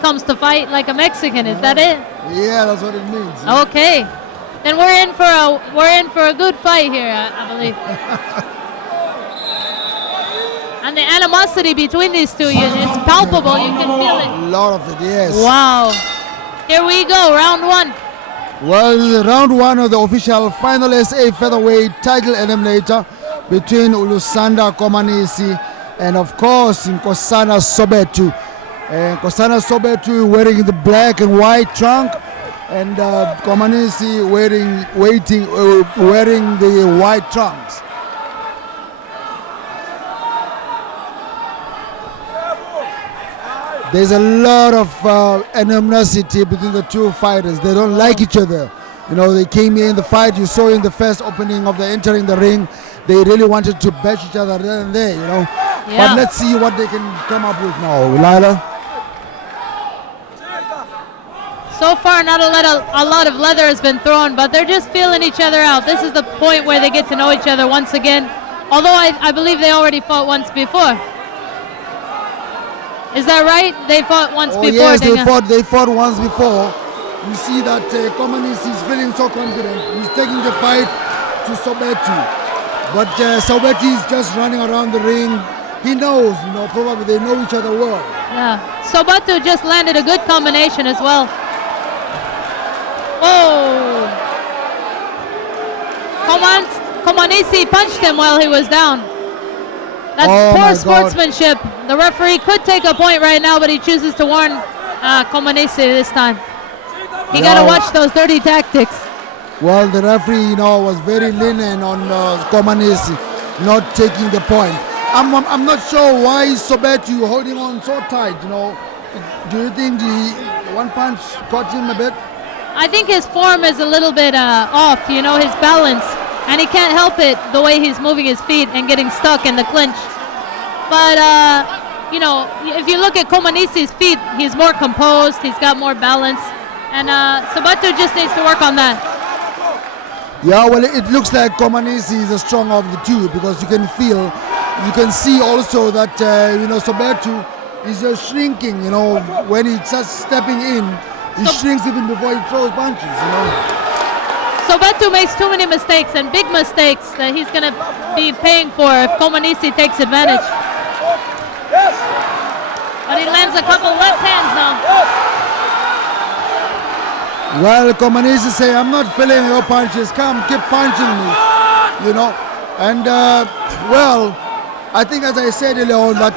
comes to fight like a Mexican. Is that it? Yeah, that's what it means. Okay. Then we're in for a good fight here, I believe. And the animosity between these two is palpable. You can feel it. A lot of it, yes. Wow. Here we go, round one. Well, round one of the official final SA featherweight title eliminator between Ulusanda Komanisi and, of course, Nkosana Sobetu. Nkosana Sobetu wearing the black and white trunk, and Komanisi wearing the white trunks. There's a lot of animosity between the two fighters. They don't like each other. You know, they came here in the fight. You saw in the first opening of the entering the ring, they really wanted to bash each other there and there, you know. Yeah. But let's see what they can come up with now. Lila? So far, not a lot of leather has been thrown, but they're just feeling each other out. This is the point where they get to know each other once again. Although I believe they already fought once before. Is that right? They fought once before. Yes, they fought once before. You see that Komanisi is feeling so confident. He's taking the fight to Sobetu. But Sobetu is just running around the ring. He knows, you know, probably they know each other well. Yeah. Sobetu just landed a good combination as well. Oh! Komanisi punched him while he was down. That's poor sportsmanship. The referee could take a point right now, but he chooses to warn Komanisi this time. He got to watch those dirty tactics. Well, the referee, you know, was very lenient on Komanisi not taking the point. I'm not sure why Sobetu holding on so tight, you know. Do you think the one punch caught him a bit? I think his form is a little bit off, you know, his balance. And he can't help it the way he's moving his feet and getting stuck in the clinch. But, you know, if you look at Komanisi's feet, he's more composed, he's got more balance. And Sobetu just needs to work on that. Yeah, well, it looks like Komanisi is the stronger of the two, because you can see also that, you know, Sobetu is just shrinking, you know, when he starts stepping in, he shrinks even before he throws punches, you know. Sobetu makes too many mistakes, and big mistakes that he's going to be paying for if Komanisi takes advantage. But he lands a couple left hands now. Well, Komanisi say, I'm not feeling your punches, come, keep punching me, you know. And, well, I think as I said earlier on that,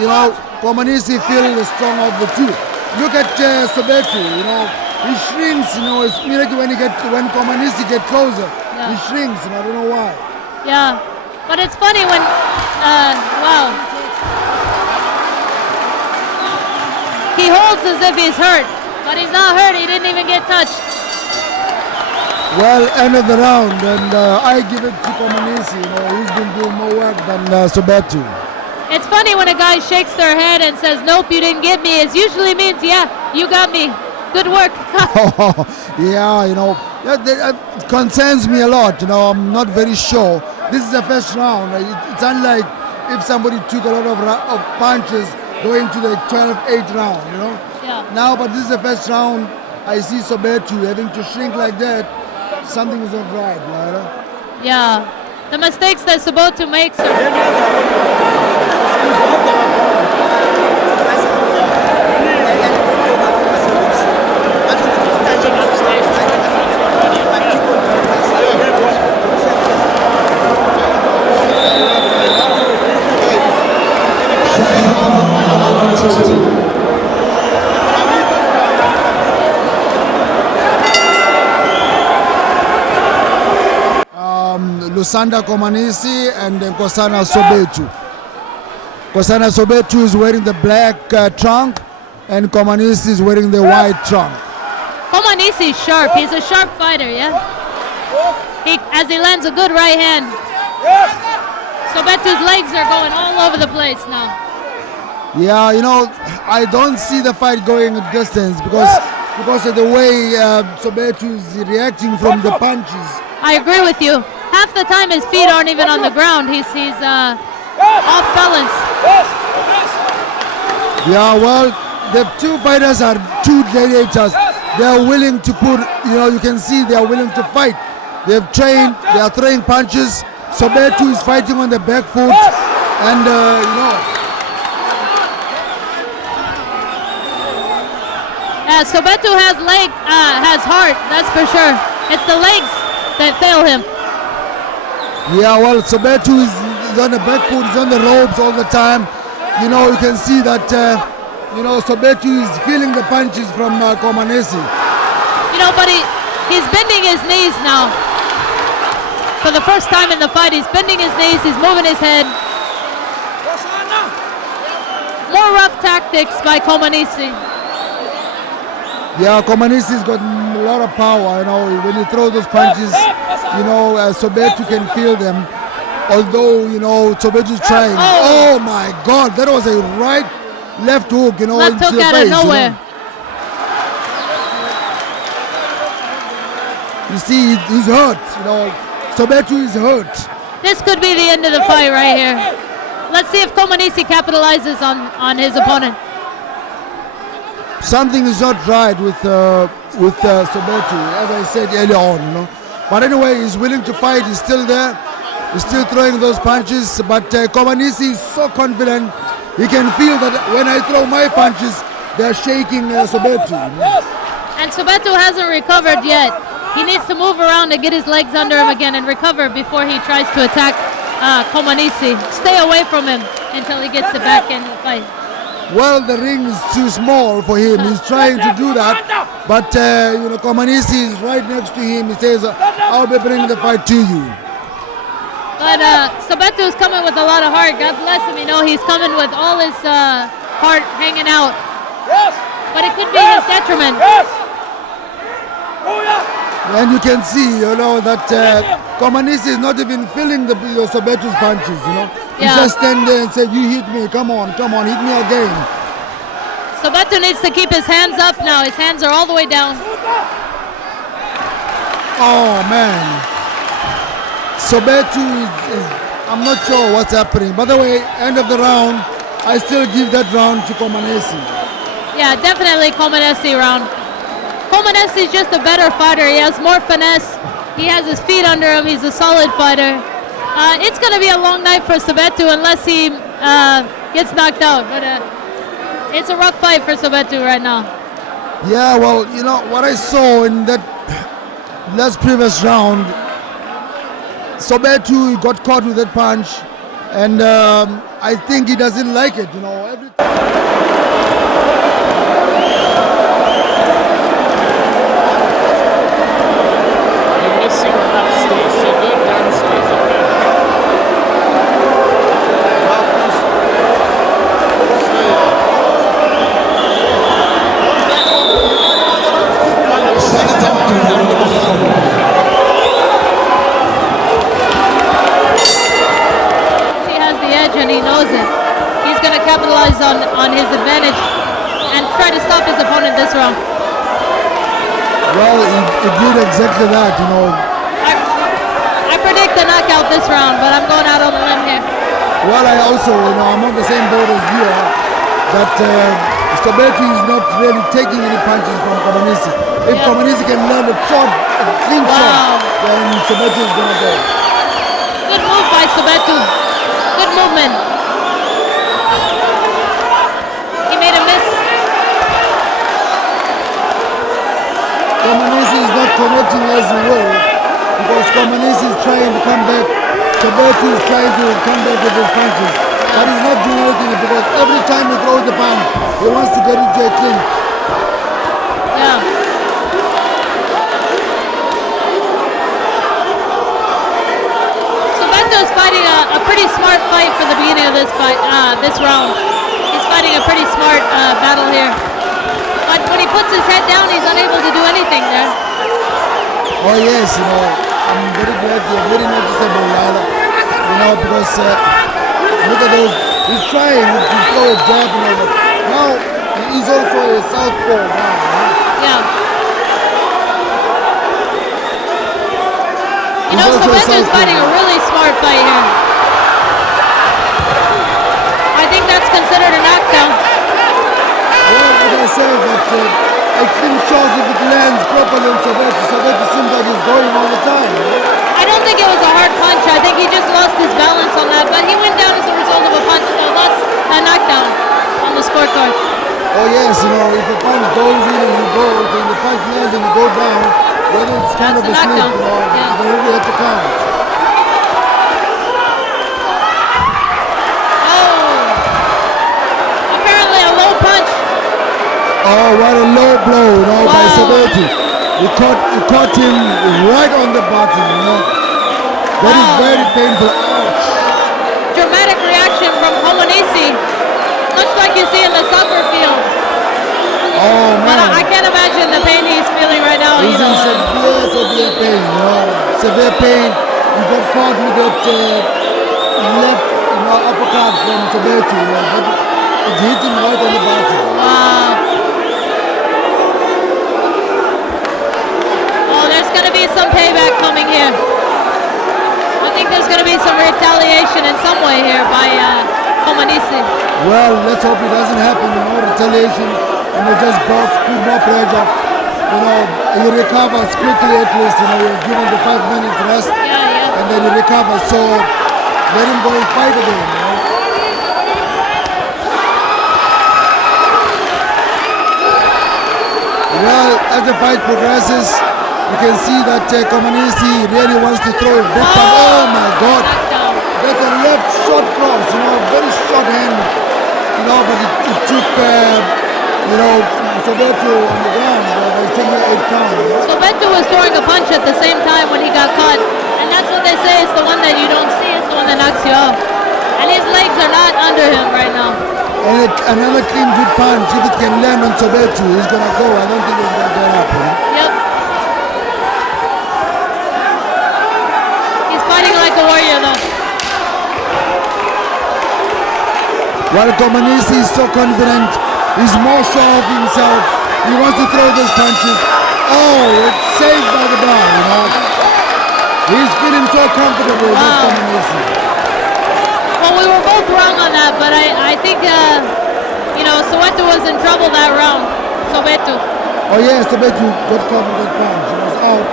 you know, Komanisi feels the stronger of the two. Look at Sobetu, you know. He shrinks, you know, it's immediately when Komanisi gets closer, he shrinks, and I don't know why. Yeah, but it's funny when, wow. He holds as if he's hurt, but he's not hurt, he didn't even get touched. Well, end of the round, and I give it to Komanisi, you know, he's been doing more work than Sobetu. It's funny when a guy shakes their head and says, nope, you didn't get me, it usually means, yeah, you got me. Good work. Yeah, you know, it concerns me a lot. You know, I'm not very sure. This is the first round. It's unlike if somebody took a lot of punches going to the 12-8 round, you know. Yeah. Now, but this is the first round. I see Sobetu having to shrink like that. Something is not right, Lyra. Yeah. The mistakes that Sobetu makes are... Lusanda Komanisi and Nkosana Sobetu. Nkosana Sobetu is wearing the black trunk, and Komanisi is wearing the white trunk. Komanisi is sharp. He's a sharp fighter, yeah? As he lands a good right hand. Sobetu's legs are going all over the place now. Yeah, you know, I don't see the fight going a distance because of the way Sobetu is reacting from the punches. I agree with you. Half the time his feet aren't even on the ground. He's off balance. Yeah, well, the two fighters are two gladiators. They are willing to put, you can see they are willing to fight. They've trained, they are throwing punches. Sobetu is fighting on the back foot, and Sobetu has heart, that's for sure. It's the legs that fail him. Yeah, well, Sobetu is on the back foot, he's on the ropes all the time. You can see that, Sobetu is feeling the punches from Komanesi. But he's bending his knees now. For the first time in the fight, he's bending his knees, he's moving his head. More rough tactics by Komanesi. Yeah, Komanesi's got a lot of power, when you throw those punches, Sobetu can feel them. Although, Sobetu's trying. Oh my God, that was a right left hook, Left into hook the out face. of nowhere. You see, he's hurt, Sobetu is hurt. This could be the end of the fight right here. Let's see if Komanesi capitalizes on his opponent. Something is not right with Sobetu, as I said earlier on, But anyway, he's willing to fight. He's still there. He's still throwing those punches. But Komanesi is so confident. He can feel that when I throw my punches, they're shaking Sobetu. And Sobetu hasn't recovered yet. He needs to move around to get his legs under him again and recover before he tries to attack Komanesi. Stay away from him until he gets it back in the fight. Well, the ring is too small for him. He's trying to do that. But, Komanesi is right next to him. He says, I'll be bringing the fight to you. But Sobetu is coming with a lot of heart. God bless him. He's coming with all his heart hanging out. But it could be his detriment. And you can see, that Komanesi is not even feeling the Sobetu's punches, He just stand there and say, you hit me, come on, hit me again. Sobetu needs to keep his hands up now. His hands are all the way down. Oh, man. Sobetu is I'm not sure what's happening. By the way, end of the round, I still give that round to Komanesi. Yeah, definitely Komanesi round. Komanesi is just a better fighter. He has more finesse. He has his feet under him. He's a solid fighter. It's going to be a long night for Sobetu unless he gets knocked out. But it's a rough fight for Sobetu right now. Yeah, well, what I saw in that last previous round, Sobetu got caught with that punch. And I think he doesn't like it, capitalize on his advantage and try to stop his opponent this round. Well, he did exactly that, I predict a knockout this round, but I'm going out on the limb here. Well, I also, I'm on the same boat as you are, that Sobetu is not really taking any punches from Komanesi. If Komanesi can land a shot, a clean shot, then Sobetu is going to go. Good move by Sobetu. Good movement. Komanesi is not connecting as well because Komanesi is trying to come back. Sobetu is trying to come back with his punches, but he's not doing anything because every time he throws the punch, he wants to get into a clinch. Yeah. Sobetu is fighting a pretty smart fight for the beginning of this fight, this round. He's fighting a pretty smart battle here. But when he puts his head down, he's unable to do anything there. Oh yes, I'm very glad they're very noticeable, because look at those. He's trying to throw a jab and all that. Now he's also a southpaw now. Yeah. Sobetu is fighting a really smart fight here. I think that's considered a knockdown. Well, said that extreme shock, if it lands properly on Sobeto, Sobeto seems like he's going all the time. You know? I don't think it was a hard punch. I think he just lost his balance on that. But he went down as a result of a punch, so that's a knockdown on the scorecard. Oh yes, you know, if the punch goes in and you go, then the punch lands and you go down, whether it's kind That's of a a slip, knockdown. you know, Yeah. they really have to count. Oh! Apparently a low punch. Oh, what a low blow, you know, by Wow. Sobeto. He caught him right on the button, you know. That is Wow. very painful. Ouch. Dramatic reaction from Komanisi. Much like you see in the soccer field. Oh But man. I can't imagine the pain he's feeling right now. He's You in know. severe pain, you know. Severe pain. He got caught with that left, you know, uppercut from Sobeto, you know. But it hit him right on the button. Wow. Oh, there's going to be some payback coming here. I think there's going to be some retaliation in some way here by Komanisi. Well, let's hope it doesn't happen, you know, retaliation, and they just box, put more pressure. You know, he recovers quickly at least, you know, he's given the 5 minutes rest, Yeah. and then he recovers, so let him go and fight again, you know. Well, as the fight progresses, you can see that Komanisi really wants to throw a big punch. Oh my God! Knockdown. That's a left short cross, you know, very short hand, you know, but it took, you know, Sobeto on the ground, by taking 8 pounds. You know? So Beto was throwing a punch at the same time when he got caught. And that's what they say is the one that you don't see is the one that knocks you off. And his legs are not under him right now. And another clean good punch, if it can land on Sobeto, he's going to go. I don't think he's going to get up, you know? Yep. He's fighting like a warrior though. While Komanisi is so confident, he's more sure of himself. He wants to throw those punches. Oh, it's saved by the bar, you know? He's feeling so comfortable with this Wow. Komanisi. Well, we were both wrong on that, but I think, you know, Soweto was in trouble that round. Soweto. Oh yes, Sobeto got caught with that punch. He was out.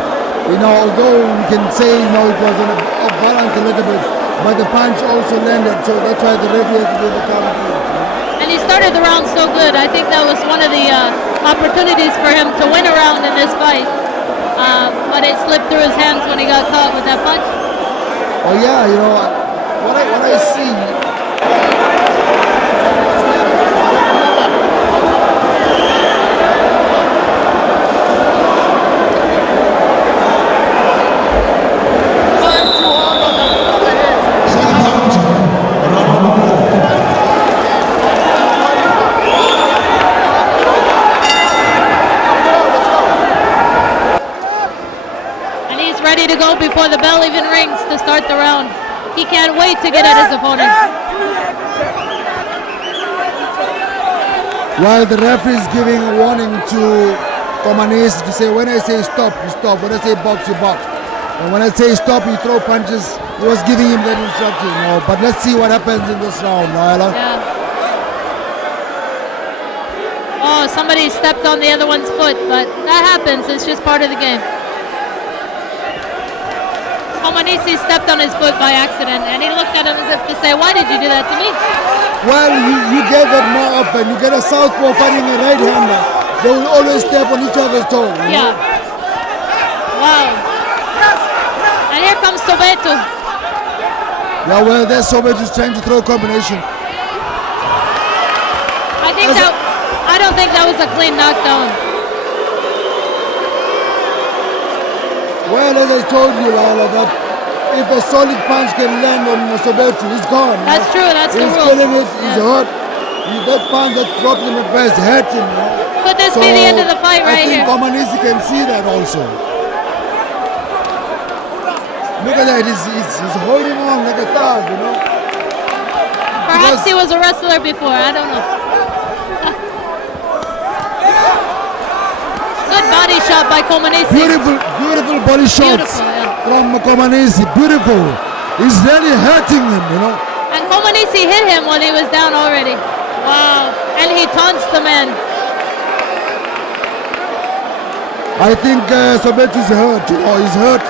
You know, although we can say, you know, it was off balance a little bit, but the punch also landed, so that's why the referee had to do the counter punch. And he started the round so good. I think that was one of the opportunities for him to win a round in this fight. But it slipped through his hands when he got caught with that punch. Oh yeah, you know, what I see. And he's ready to go before the bell even rings to start the round. He can't wait to get at his opponent. While the referee is giving a warning to Komanisi to say, when I say stop, you stop. When I say box, you box. And when I say stop, you throw punches. He was giving him that instruction, you know. But let's see what happens in this round, Naila. Yeah. Oh, somebody stepped on the other one's foot, but that happens. It's just part of the game. Komanisi stepped on his foot by accident, and he looked at him as if to say, why did you do that to me? Well, you get that more often. You get a southpaw fighting a right-hander. They will always step on each other's toes. You know? Yeah. Wow. And here comes Soweto. Yeah, well, there's Sobeto is trying to throw a combination. I don't think that was a clean knockdown. Well, as I told you, Lala, that if a solid punch can land on Sobeto, he's gone. you That's know? true, that's the He's rule. feeling it, he's Yeah. hurt. That punch that dropped him at first hurt him. You know? Could this be the end of the fight right I think here? Komanisi can see that also. Look at that, he's holding on like a thug, you know. Perhaps Because- he was a wrestler before, I don't know. Good body shot by Komanisi. Beautiful body shots Beautiful, yeah. from Komanisi. Beautiful. He's really hurting him, you know. And Komanisi hit him when he was down already. Wow. And he taunts the man. I think Sobetu is hurt, he's hurt.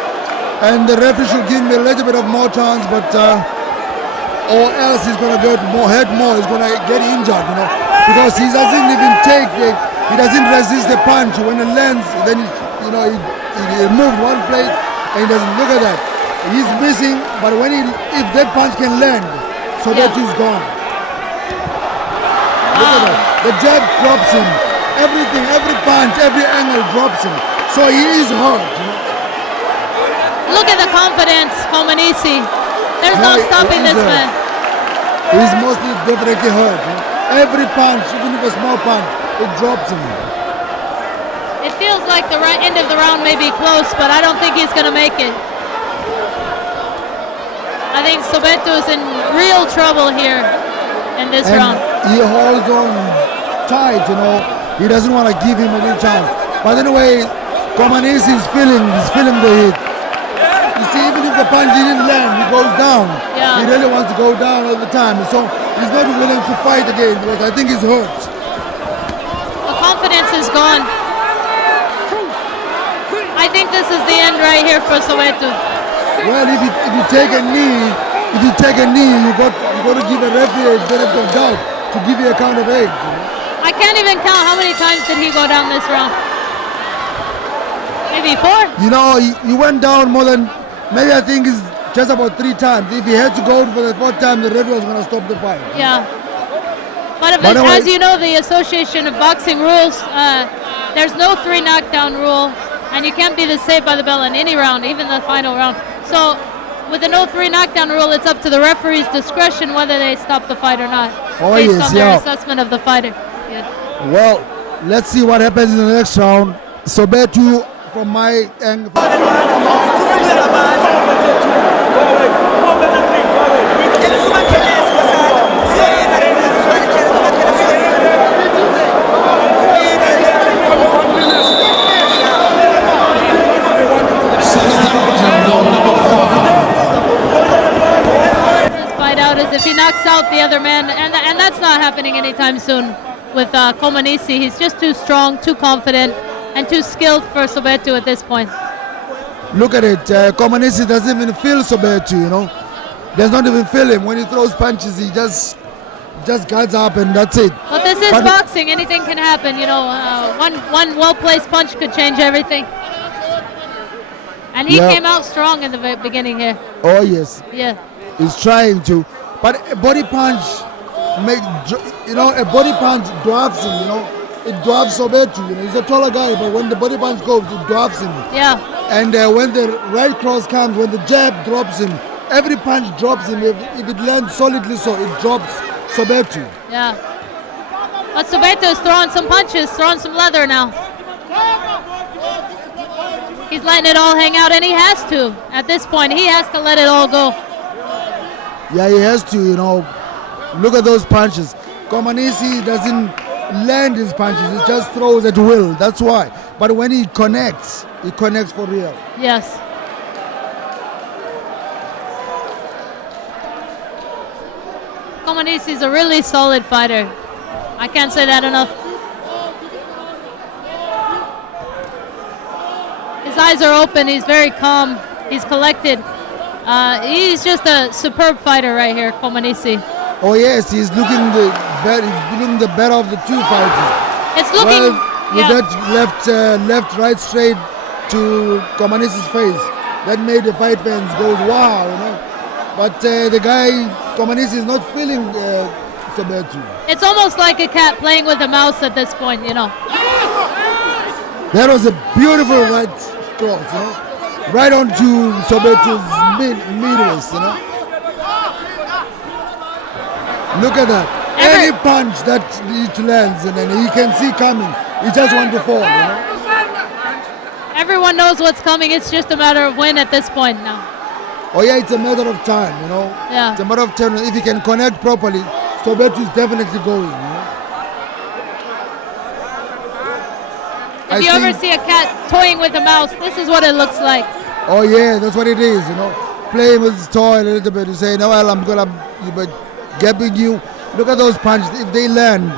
And the referee should give him a little bit of more chance, but or else he's going to get hurt more, he's going to get injured, because he doesn't even he doesn't resist the punch. When it lands, then he moved one place and he doesn't look at that. He's missing, but if that punch can land, Sobetu is gone. Look at that. The jab drops him. Everything, every punch, every angle drops him. So he is hurt. Look at the confidence, Comaneci. There's no stopping this man. He's mostly definitely hurt. Every punch, even if a small punch, it drops him. It feels like the end of the round may be close, but I don't think he's going to make it. I think Sobetu is in real trouble here in this round. He holds on tight, He doesn't want to give him any chance. But anyway, Comaneci is feeling the hit. You see, even if the punch didn't land, he goes down. Yeah. He really wants to go down all the time. So he's not willing to fight again because I think he's hurt. The confidence is gone. I think this is the end right here for Sobetu. Well, if you take a knee, you got to give a referee a benefit of doubt to give you a count of 8. I can't even count how many times did he go down this round. Maybe 4? He went down more than, maybe I think it's just about 3 times. If he had to go for the 4th time, the referee was going to stop the fight. Yeah. But as you know, the Association of Boxing rules, there's no 3 knockdown rule, and you can't be the saved by the bell in any round, even the final round. So with the no 3 knockdown rule, it's up to the referee's discretion whether they stop the fight or not, based on their assessment of the fighter. Yeah. Well, let's see what happens in the next round. Sobetu, from my angle. As if he knocks out the other man, and that's not happening anytime soon with Comaneci. He's just too strong, too confident, and too skilled for Sobetu at this point. Look at it, Comaneci doesn't even feel Sobetu, does not even feel him. When he throws punches, he just guards up and that's it. But this is boxing, anything can happen, one well-placed punch could change everything. And he came out strong in the beginning here. Oh yes. Yeah. He's trying to. But a body punch, a body punch dwarfs him, It dwarfs Sobetu, He's a taller guy, but when the body punch goes, it dwarfs him. Yeah. And when the right cross comes, when the jab drops him, every punch drops him. If it lands solidly, so it drops Sobetu. Yeah. But Sobetu is throwing some punches, throwing some leather now. He's letting it all hang out, and he has to. At this point, he has to let it all go. Yeah, he has to, Look at those punches. Comaneci doesn't land his punches. He just throws at will. That's why. But when he connects for real. Yes. Comaneci is a really solid fighter. I can't say that enough. His eyes are open. He's very calm. He's collected. He's just a superb fighter right here, Comaneci. Oh yes, he's looking the better of the 2 fighters. It's looking with that left, right straight to Comaneci's face. That made the fight fans go wow, But the guy Comaneci is not feeling Sobetu. It's almost like a cat playing with a mouse at this point, That was a beautiful right cross, right onto Sobetu's mid-waist, Look at that. Any punch that it lands and then he can see coming, he just wants to fall, Everyone knows what's coming. It's just a matter of when at this point now. Oh yeah, it's a matter of time, Yeah. It's a matter of time. If he can connect properly, Sobetu is definitely going, If you ever see a cat toying with a mouse, this is what it looks like. Oh yeah, that's what it is, Playing with his toy a little bit. You say, no, well, I'm gonna gapping you. Look at those punches. If they land,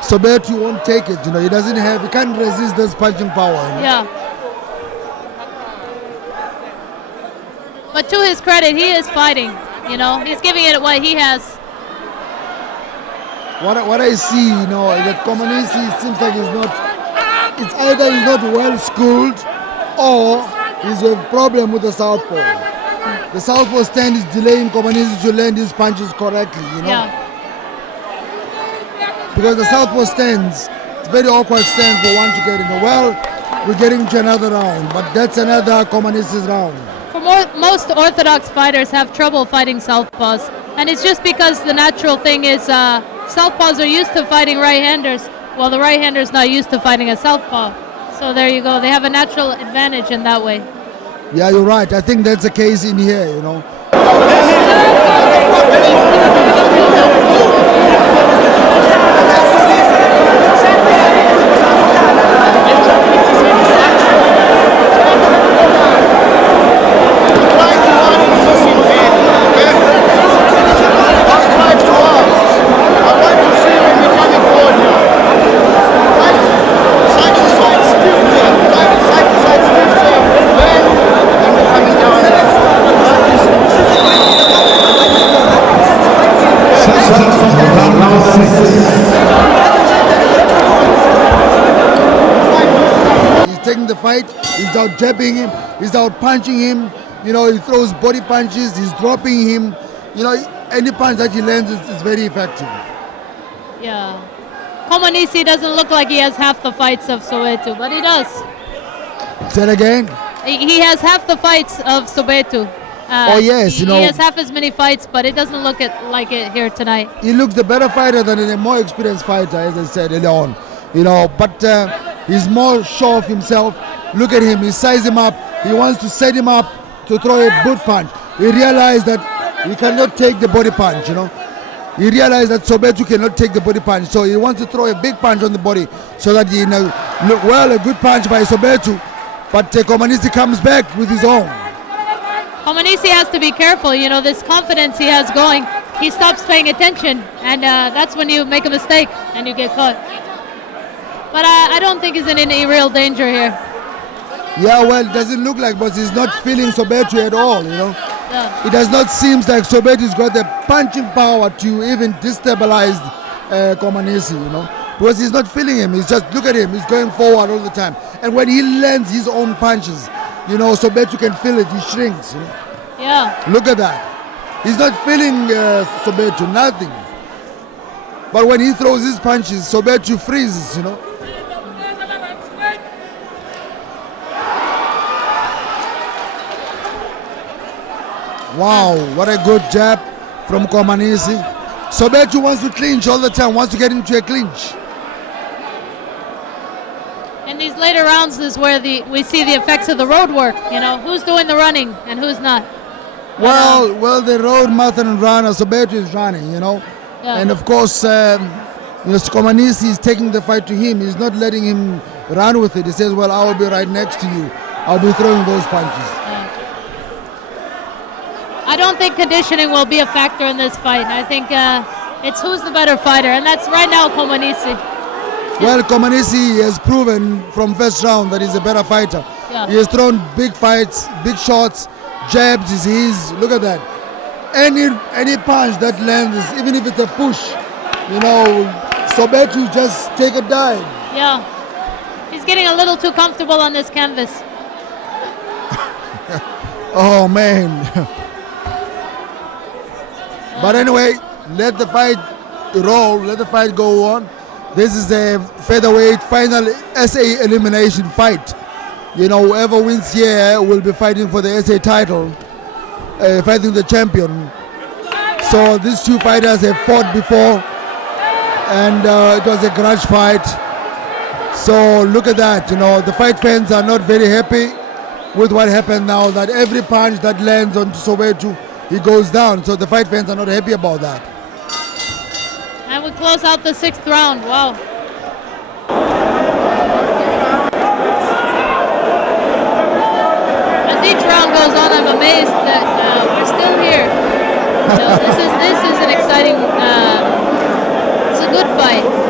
Sobetu won't take it, He can't resist this punching power. Yeah. But to his credit, he is fighting. You know, he's giving it what he has. What I see, you know, that Komanisi seems like he's not. It's either he's not well schooled, or he's a problem with the southpaw. The southpaw stand is delaying Komanisi to land his punches correctly. You know. Yeah. Because the southpaw stands, it's very awkward stand for one to get in. Well, we're getting to another round, but that's another Komanisi's round. For most orthodox fighters have trouble fighting southpaws, and it's just because the natural thing is southpaws are used to fighting right-handers, while the right-hander's not used to fighting a southpaw. So there you go. They have a natural advantage in that way. Yeah, you're right. I think that's the case in here, you know. He's taking the fight, he's out jabbing him, he's out punching him, you know, he throws body punches, he's dropping him, you know, any punch that he lands is very effective. Yeah. Komanisi doesn't look like he has half the fights of Soweto, but he does. Say it again. He has half the fights of Soweto. Oh yes, you know. He has half as many fights, but it doesn't look like it here tonight. He looks the better fighter than a more experienced fighter, as I said earlier on. You know, but he's more sure of himself. Look at him, he sizes him up. He wants to set him up to throw a boot punch. He realized that he cannot take the body punch, you know. He realized that Soweto cannot take the body punch, so he wants to throw a big punch on the body so that he, you know, look, well, a good punch by Soweto, but Komanisi comes back with his own. Komanisi has to be careful, you know, this confidence he has going, he stops paying attention, and that's when you make a mistake and you get caught. But I don't think he's in any real danger here. Yeah, well, it doesn't look like, but he's not feeling Soweto at all, you know. Yeah. It does not seem like Sobeto's got the punching power to even destabilize Komanisi, you know. Because he's not feeling him, he's just, look at him, he's going forward all the time. And when he lands his own punches, you know, Soweto can feel it, he shrinks, you know. Yeah. Look at that. He's not feeling Soweto, nothing. But when he throws his punches, Soweto freezes, you know. Wow, what a good jab from Komanisi. Soweto wants to clinch all the time, wants to get into a clinch. In these later rounds is where we see the effects of the road work, you know, who's doing the running and who's not. Well, the road marathon runner, Soweto is running, you know. Yeah. And of course, you know, Komanisi is taking the fight to him. He's not letting him run with it. He says, well, I will be right next to you. I'll be throwing those punches. Yeah. I don't think conditioning will be a factor in this fight. I think it's who's the better fighter, and that's right now Komanisi. Well, Komanisi has proven from first round that he's a better fighter. Yeah. He has thrown big fights, big shots, jabs is his. Look at that. Any punch that lands, even if it's a push, you know, Soweto just take a dive. Yeah. He's getting a little too comfortable on this canvas. Oh, man. But anyway, let the fight roll, let the fight go on. This is a featherweight final SA elimination fight. You know, whoever wins here will be fighting for the SA title, fighting the champion. So these two fighters have fought before, and it was a grudge fight. So look at that, you know, the fight fans are not very happy with what happened now, that every punch that lands onto Soweto, he goes down. So the fight fans are not happy about that. And we close out the 6th round. Wow. As each round goes on, I'm amazed that we're still here. So this is an exciting. It's a good fight.